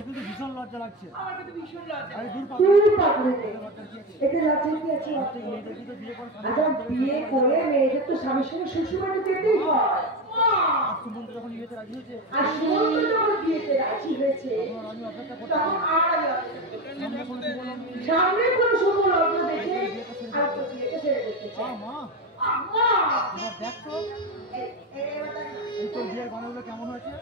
আমার কিন্তু ভীষণ লজ্জা লাগছে। আমার কিন্তু ভীষণ লজ্জা। আরে দূর এতে লজ্জা কি আছে? বিয়ে করে মেয়েদের তো স্বামীর সঙ্গে শ্বশুর বাড়ি যেতেই হয়। সুমন্ত যখন বিয়েতে রাজি হয়েছে, আর সুমন্ত যখন বিয়েতে রাজি হয়েছে, আমি অপেক্ষা করতে সামনে কোনো শুভ লগ্ন দেখে আর তো বিয়েতে ছেড়ে দিতে চাই। মা এবার দেখ তো এই তোর বিয়ের গয়নাগুলো কেমন হয়েছে?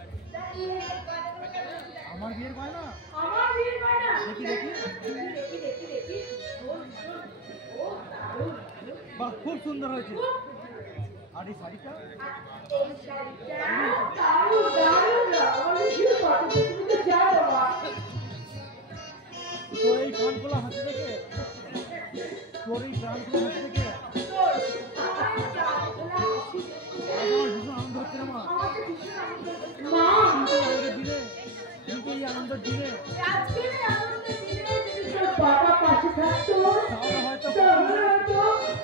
আমার বিয়ের গয়না? আমার বিয়ের গয়না দেখি দেখি দেখি দেখি। ও দারুণ, বাহ, খুব সুন্দর হয়েছে। আর এই শাড়িটা? এই শাড়িটা দারুণ দারুণ, অনেক পছন্দ। তুমি তো যাও বাবা। তোর এই প্রাণগুলো হাসি দেখে, তোর এই প্রাণগুলো হাসি দেখে আমার ভীষণ আনন্দ হচ্ছে না মা। কিন্তু এই আনন্দের দিনে বাবা পাশে থাকতো তাহলে হয়তো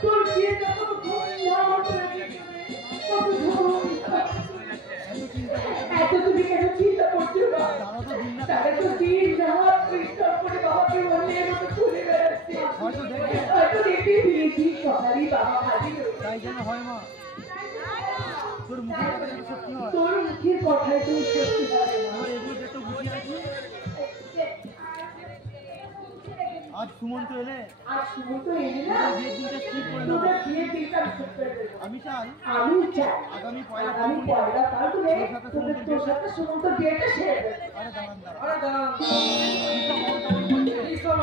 তোর বিয়েটা কত ধুমধাম করে এত তুমি কেন চিন্তা করছো? তাহলে তো দিন রাত পরিশ্রম করে বাবাকে অন্যের মতো ঘুরে বেড়াচ্ছে। হয়তো দেখবি বিয়ে ঠিক সকালই বাবা ভাবি তাই যেন হয় মা। তোর মুখের কথা সত্যি হয়। তোর মুখের কথাই তুমি সত্যি পারে না। আমার এগুলো দেখতে বুঝিয়ে আছি। আজ সুমন্ত এলে, না বিয়ের দিনটা ঠিক করে নেবো। বিয়ের দিনটা ঠিক করে দেবো। আমি চাই আগামী পয়লা ফাল্গুনে তোর সাথে সুমন্ত বিয়েটা সেরে দেবে। আরে দাঁড়ান দাঁড়ান, আরে দাঁড়ান, এই সব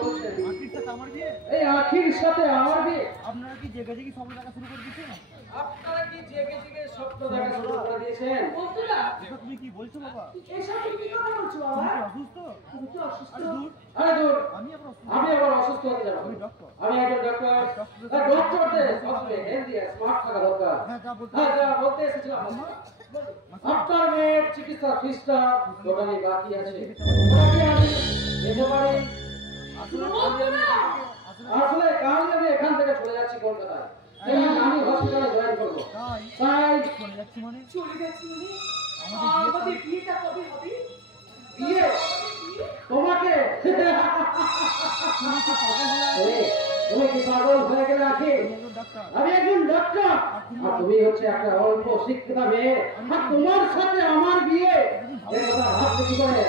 বলছেন। আখির সাথে আমার বিয়ে? এই আখির সাথে আমার বিয়ে? আপনারা কি জেগে জেগে স্বপ্ন দেখা শুরু করে দিয়েছেন? আপনারা কি জেগে জেগে স্বপ্ন দেখা শুরু করে দিয়েছেন? বন্ধুরা, এটা তুমি কি বলছো বাবা? এসব কি কথা বলছো তুমি বাবা? কি অসুস্থ? তুমি কি অসুস্থ? আরে দূর, আরে দূর, আমি আবার অসুস্থ? আমি আবার অসুস্থ হতে যাব? আমি ডক্টর। আমি একজন ডক্টর। ডক্টরদের সবসময় হেলদি আর স্মার্ট থাকা দরকার। হ্যাঁ, যা বলতে হ্যাঁ, যা বলতে এসেছিলাম। আপনার মেয়ের চিকিৎসা ফিসটা টোটালি বাকি আছে। ওনাকে আমি যেতে পারি? আসলে কাল আমি এখান থেকে চলে যাচ্ছি কলকাতায়। আমি হসপিটালে জয়েন করবো। তাই চলে যাচ্ছি মানে? চলে যাচ্ছি মানে? আমাদের বিয়েটা কবে হবে? বিয়ে তোমাকে? তুমি কি পাগল হয়ে গেলে? আখি, আমি একজন ডাক্তার আর তুমি হচ্ছে একটা অল্প শিক্ষিত মেয়ে, আর তোমার সাথে আমার বিয়ে? এই কথা ভাবতে কি করে?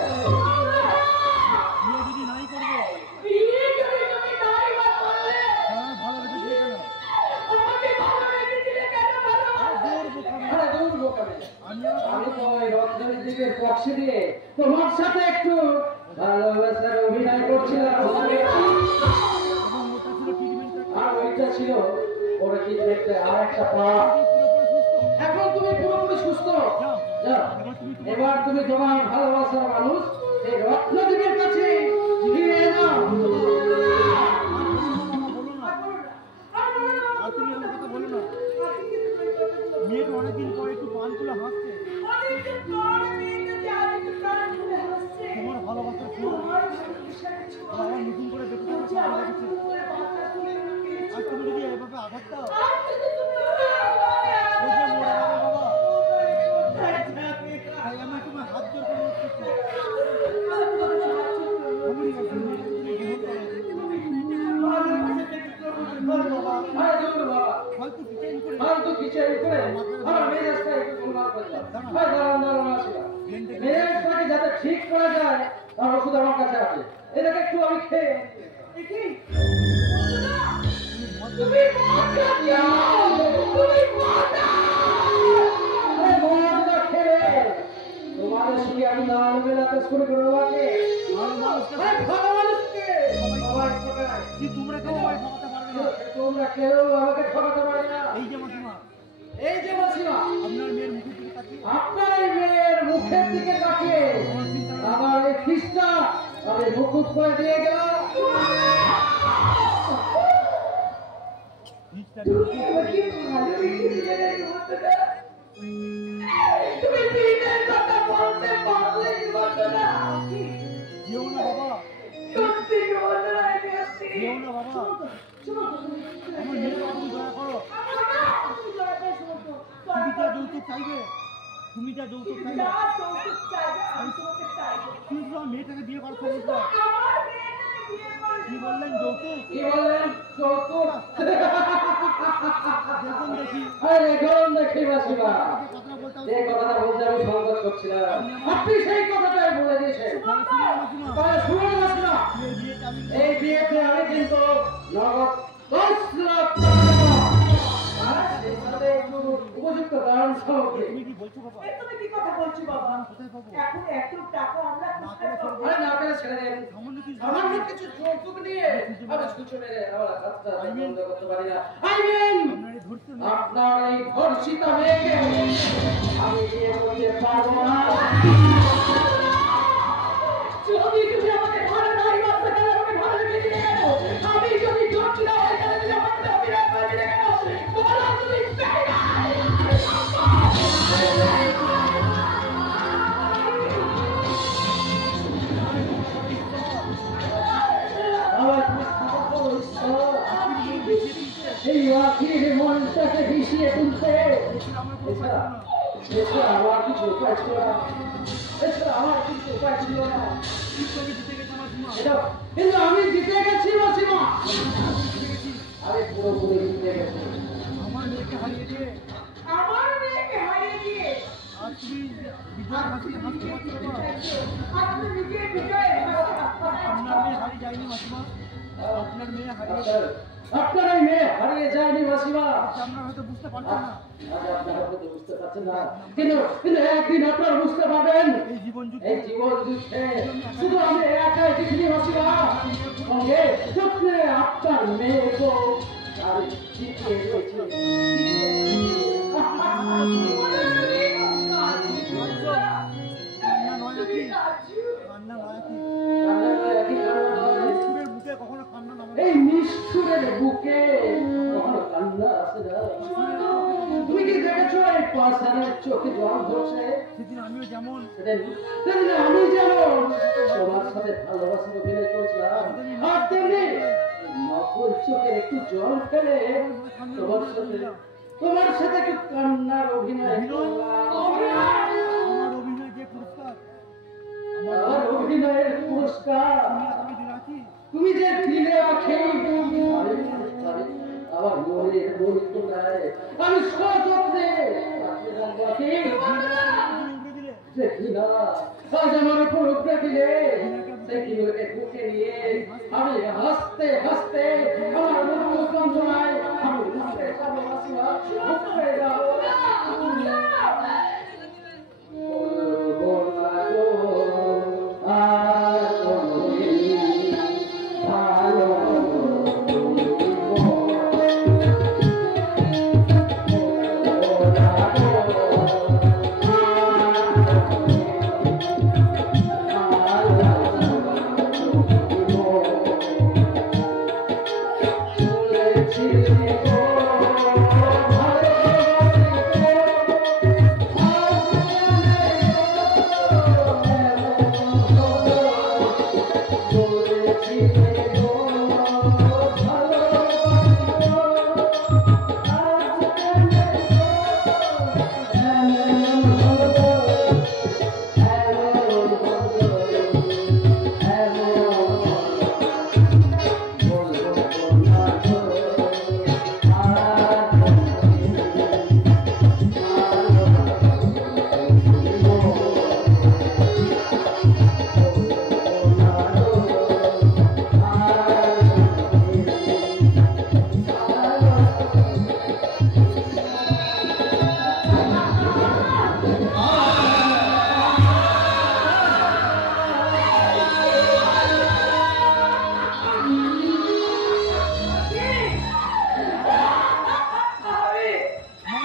বিয়ে যদি নাই করবো, বিয়ে যদি তুমি নাই বা করলে, হ্যাঁ, ভালো রেখে দিয়ে কেন? আমাকে ভালো রেখে দিলে কেন বলো? আরে দূর বোকামে। আমি আমি তো ওই রঞ্জনের দিকের পক্ষে দিয়ে তোমার সাথে একটু ভালোবাসার অভিনয় করছিলাম। এবং ওটা ছিল ট্রিটমেন্ট। আর ওইটা ছিল ওরা কি দেখতে আর একটা পা। এখন তুমি পুরোপুরি সুস্থ। যাও, এবার তুমি তোমার ভালোবাসার মানুষ এই রত্নদ্বীপের কাছে ফিরে যাও। আর তুমি আমার কথা বলো না। মেয়েটা অনেকদিন পরে একটু পান তুলে হাসছে। তোমার ভালোবাসার আবার নতুন করে দেখতে আর তুমি যদি এভাবে আঘাত দাও, বাবা, তাই আমি তোমার হাত জোর করে করছি। ফালতু কিচেন করে আমার মেজাজটা একটু গোলমাল করে দাও। মেজাজটাকে যাতে ঠিক করা যায় তার ওষুধ আমার কাছে আছে। এটাকে একটু আমি খেয়ে দেখি। তুমি মদটা দাও, তুমি মদটা। আরে মদটা খেয়ে তোমাদের সঙ্গে আমি দাঁড় মেলাতে শুরু করে দেওয়াকে ভালো মানুষকে সবাই ঠকায়। তোমরা কেউ আমায় ঠকাতে পারবে না। তোমরা কেউ আমাকে ঠকাতে পারে না। এই যে মাসিমা, এই যে মাসিমা, আপনার মেয়ের মুখের দিকে তাকিয়ে, আপনার এই মেয়ের মুখের দিকে তাকিয়ে আমার এই খ্রিস্টা আমি মুকুট করে দিয়ে গেলাম। তুমি আমাকে ভালোবেসে দিলে না জীবনটা। তুমি দিনের কথা বলতে পারলে জীবনটা। যেও না বাবা, সত্যি জীবনটা আমি আসছি। যেও না বাবা, আমার মেয়ের কথা তুমি দয়া করো। তুমি যা যৌতুক চাইবে, তুমি যা যৌতুক চাইবে, যা যৌতুক চাইবে আমি তোমাকে চাইবো। তুমি শুধু আমার মাসিমা কথাটা বলতে হবে। এই কথাটা বলতে আমি সংকোচ করছিলাম আপনি সেই কথাটাই বলে দিয়েছেন তাহলে শুনুন মাসিমা এই বিয়েতে আমি কিন্তু নগদ 10 লাখ টাকা আর সেই সাথে একটু উপযুক্ত দান সামগ্রী তুমি কি বলছো বাবা? এ তুমি কি কথা বলছো বাবা? কোথায় পাবো? এখন এত টাকা আমরা কোথায় পাবো? আরে না পেলে ছেড়ে দেন সামান্য সামান্য কিছু কিছু যৌতুক নিয়ে আমি ছুঁচো মেরে আমার হাতটা বন্ধ করতে পারি না আই মিন আপনারই ধরতে না। আপনার এই ধর্ষিতা মেয়েকে আমি বিয়ে করতে পারবো না যদি তুমি আমাকে ভালো নারী বাচ্চা কেন আমাকে ভালো লেগে দিয়ে গেল? আমি যদি যোগ্য না হই তাহলে তুমি আমাকে অবিরাম করে দিয়ে গেল। বলো তুমি চাই না। আমার এই আখির মনটাকে ভিজিয়ে তুলতে এছাড়া আমার কিছু উপায় ছিল না এছাড়া আমার কিছু উপায় ছিল না কিন্তু আমি জিতে গেছি মাসিমা আমি পুরোপুরি জিতে গেছি আমার মেয়েকে হারিয়ে দিয়ে আমার মেয়েকে হারিয়ে দিয়ে আর তুমি বিজয় হাসি হাসতে পারছো বাবা? আপনি নিজে বিজয় আপনার মেয়ে হারিয়ে যায়নি মাসিমা, আপনার মেয়ে হারিয়ে আপনার এই মেয়ে হারিয়ে যায়নি মাসিমা আপনারা হয়তো বুঝতে পারছেন না। আজ আপনারা হয়তো বুঝতে পারছেন না কিন্তু কিন্তু একদিন আপনারা বুঝতে পারবেন এই জীবন এই জীবন যুদ্ধে শুধু আমি একাই দেখিনি মাসিমা সঙ্গে স্বপ্নে আপনার মেয়েকেও আমি জিতিয়ে দিয়েছি কান্না নয় কি? কান্না নয় কি? সুরের বুকে কখনো কান্না নামে না। এই নিষ্ঠুরের বুকে কখনো কান্না আসে না তুমি কি দেখেছো এই পাশানের চোখে জল ধরছে সেদিন আমিও যেমন তেমনি আমি যেমন তোমার সাথে ভালোবাসার অভিনয় করছিলাম আর তেমনি নকল চোখের একটু জল ফেলে তোমার সাথে একটু কান্নার অভিনয় করলাম। আমার অভিনয় যে পুরস্কার আমার অভিনয়ের পুরস্কার আমি দিন আছি তুমি যে দিলে রাখে আমার মনের বন্ধুরায় আমি সযত্নে রাখি উড়ে দিলে দেখি না আজ আমার উপর উপরে দিলে সেই কিলোকে বুকে নিয়ে আমি হাসতে হাসতে আমার মৃত্যু যন্ত্রণায় আমি বুঝতে পারবো মাসিমা বুঝতে যাও বলবো না গো আর কোনোদিন ভালো মা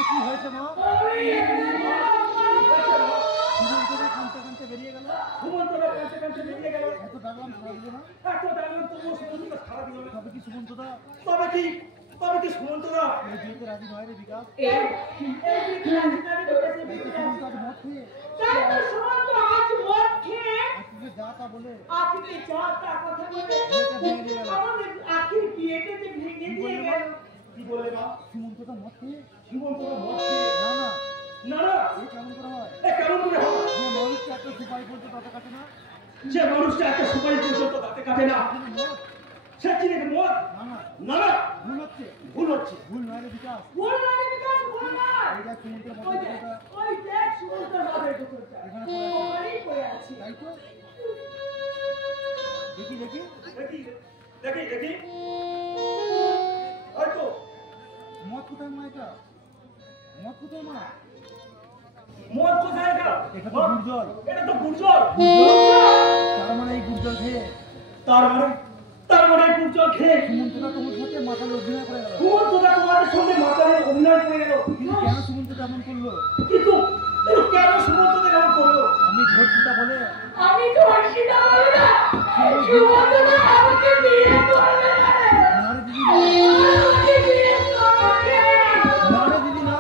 কি হয়েছে মা? জীবন থেকে কাঁদতে কাঁদতে বেরিয়ে গেল। এত ডাকলাম সারা দিল না। তবে কি সুমন্তদা এই বিয়েতে রাজি নয় রে বিকাশ? সুমন্ত আজ মদ খেয়ে আজকে যা তা বলে কি বলে না সুমন্তদা মদ খেয়ে জীবন্তরা মদ খেয়ে না না না না এই কেমন করে হয়? কেমন করে হয় যে মানুষকে একটা সুপারি বলতে তাতে কাটে না যে মানুষটা একটা সুপারি পর্যন্ত তাতে কাটে না কিন্তু মদ সে কি রে মদ? না না না না, ভুল হচ্ছে, ভুল হচ্ছে। ভুল নয় রে বিকাশ। ভুল নয় রে বিকাশ, ভুল নয়। এই দেখ সুমন্তের ওই মতো দেখ, কথা ওই দেখ সুমন্তের বাবার বোতলটা। এখানে পড়ে আছে। ওখানেই পড়ে আছে। তাই তো দেখি দেখি দেখি দেখি দেখি, হয়তো মদ কোথায় মা? এটা মদ কোথায় মা? মদ কোথায় এটা? এটা তো গুড়জল। এটা তো গুড়জল। তার মানে এই গুড়জল খেয়ে তার মানে গুড়জল খেয়ে সুমন্তটা তোমার সাথে মাতাল অভিনয় করে গেল। সুমন্তদা তোমাদের সঙ্গে মাতালের অভিনয় করে গেল। কিন্তু কেন সুমন্তটা এমন করলো? কিন্তু কেন সুমন্তদের এমন করলো? আমি ধর্ষিতা বলে আমি ধর্ষিতা বলে না। সুমন্তদা আমাকে বিয়ে করবে না রে। না রে দিদি না, আমাকে বিয়ে করবে। না রে দিদি না,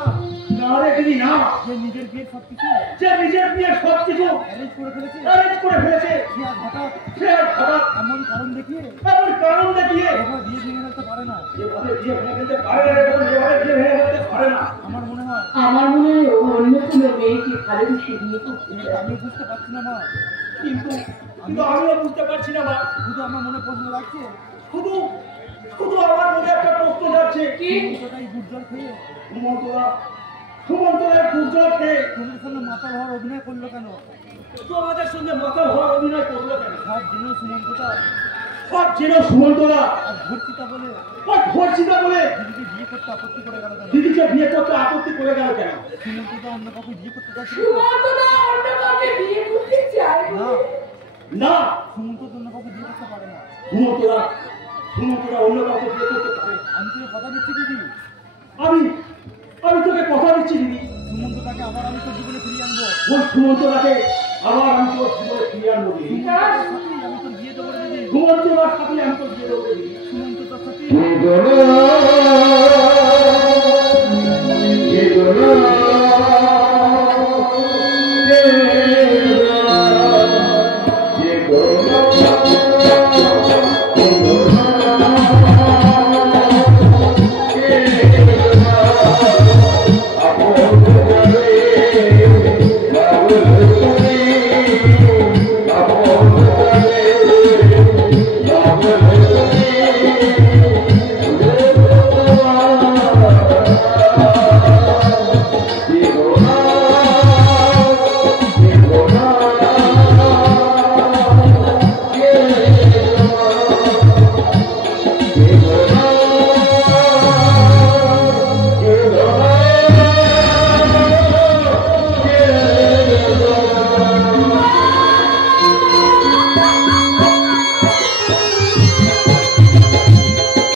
না রে দিদি না, যে নিজের বিয়ে সবকিছু যে নিজের বিয়ে সবকিছু অ্যারেঞ্জ করে ফেলেছে, অ্যারেঞ্জ করে ফেলেছে, সে আজ হঠাৎ সে আর হঠাৎ এমন কারণ দেখিয়ে এমন কারণ দেখিয়ে এবার বিয়ে ভেঙে ফেলতে পারে না। যেভাবে বিয়ে ভেঙে ফেলতে পারে না, যেভাবে বিয়ে ভেঙে ফেলতে পারে না। আমার মনে হয় আমার মনে হয় ও অন্য কোনো মেয়েকে ভালোবেসে বিয়ে করতে এটা চায়। আমি বুঝতে পারছি না মা। কিন্তু আমিও বুঝতে পারছি না মা। শুধু আমার মনে প্রশ্ন লাগছে, শুধু শুধু আমার মনে একটা প্রশ্ন যাচ্ছে, কি? সুমন্তটাই গুড়জল খেয়ে সুমন্তরা গুড়জল খেয়ে তোমার সামনে মাতাল হওয়ার অভিনয় করলো কেন? তোমাদের সঙ্গে মাথা হওয়ার অভিনয় করলো কেন? সব জেনে সুমন্তটা সব ছিল সুমন্তরা আর ধর্ষিতা বলে আর ধর্ষিতা বলে দিদিকে বিয়ে করতে আপত্তি করে গেল কেন? দিদিকে বিয়ে করতে আপত্তি করে গেল কেন? সুমন্তটা অন্য কাউকে বিয়ে করতে চাচ্ছিল তো? সুমন্তদা অন্য কাউকে বিয়ে করতে চায় না, বলে। না, সুমন্ত তো অন্য কাউকে বিয়ে করতে পারে না। সুমন্তরা অন্য কাউকে বিয়ে করতে পারে। আমি তোকে কথা দিচ্ছি দিদি, আমি তোকে কথা দিচ্ছি দিদি, সুমন্তটাকে আবার আমি তোর জীবনে ফিরিয়ে আনবো। ওই সুমন্তরাকে আবার আমি তোর জীবনে ফিরিয়ে আনবো দিদি। সুমন্তটার সাথেই আমি তোর বিয়ে দেবো রে দিদি। সুমন্তরার সাথে আমি তোর বিয়ে দেবো দিদি। সুমন্ত তোর সাথে জীবনে